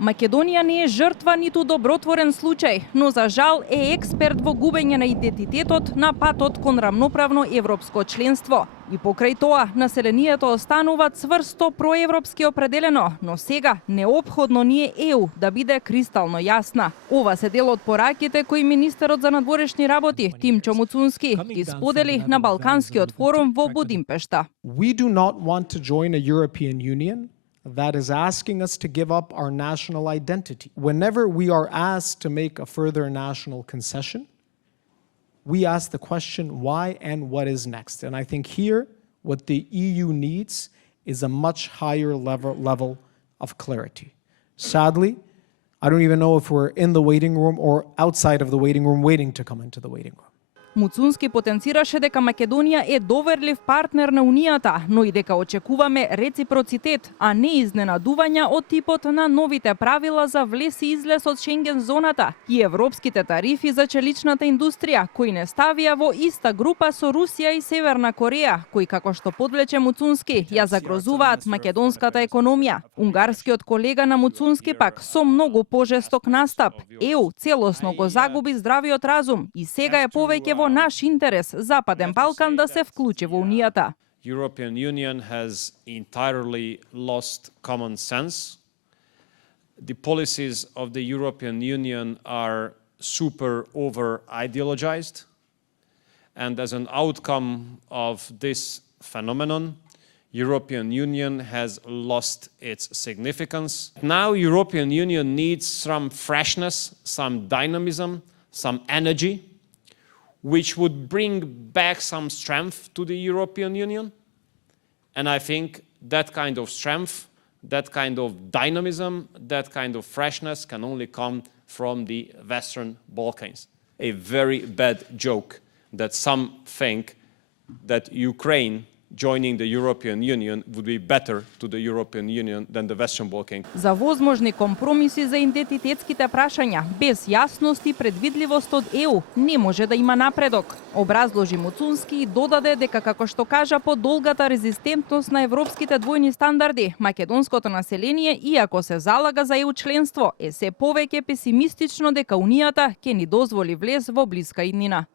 Македонија не е жртва ниту добротворен случај, но за жал е експерт во губење на идентитетот на патот кон рамноправно европско членство. И покрај тоа, населението останува цврсто проевропски определено, но сега неопходно ни е ЕУ да биде кристално јасна. Ова се дел од пораките кои министерот за надворешни работи Тимчо Муцунски ги сподели на Балканскиот форум во Будимпешта. We do not want to join a European Union that is asking us to give up our national identity. Whenever we are asked to make a further national concession, we ask the question why and what is next. And I think here, what the EU needs is a much higher level of clarity. Sadly, I don't even know if we're in the waiting room or outside of the waiting room waiting to come into the waiting room. Муцунски потенцираше дека Македонија е доверлив партнер на Унијата, но и дека очекуваме реципроцитет, а не изненадувања од типот на новите правила за влез и излез од Шенген зоната и европските тарифи за челичната индустрија, кои не ставија во иста група со Русија и Северна Кореја, кои, како што подвлече Муцунски, ја загрозуваат македонската економија. Унгарскиот колега на Муцунски пак со многу пожесток настап. ЕУ целосно го загуби здравиот разум и сега е повеќе во наш интерес Западен Балкан да се вклучи во Унијата. European Union has entirely lost common sense. The policies of the European Union are super over-ideologized. And as an outcome of this phenomenon, European Union has lost its significance. Now European Union needs some freshness, some dynamism, some energy, which would bring back some strength to the European Union. And I think that kind of strength, that kind of dynamism, that kind of freshness can only come from the Western Balkans. A very bad joke that some think that Ukraine joining the European Union would be better to the European Union than the Western Balkans. За возможни компромиси за идентитетските прашања, без јасност и предвидливост од ЕУ, не може да има напредок. Образложи Муцунски и додаде дека, како што кажа, по долгата резистентност на европските двојни стандарди, македонското население, иако се залага за ЕУ членство, е се повеќе песимистично дека Унијата ќе ни дозволи влез во блиска иднина.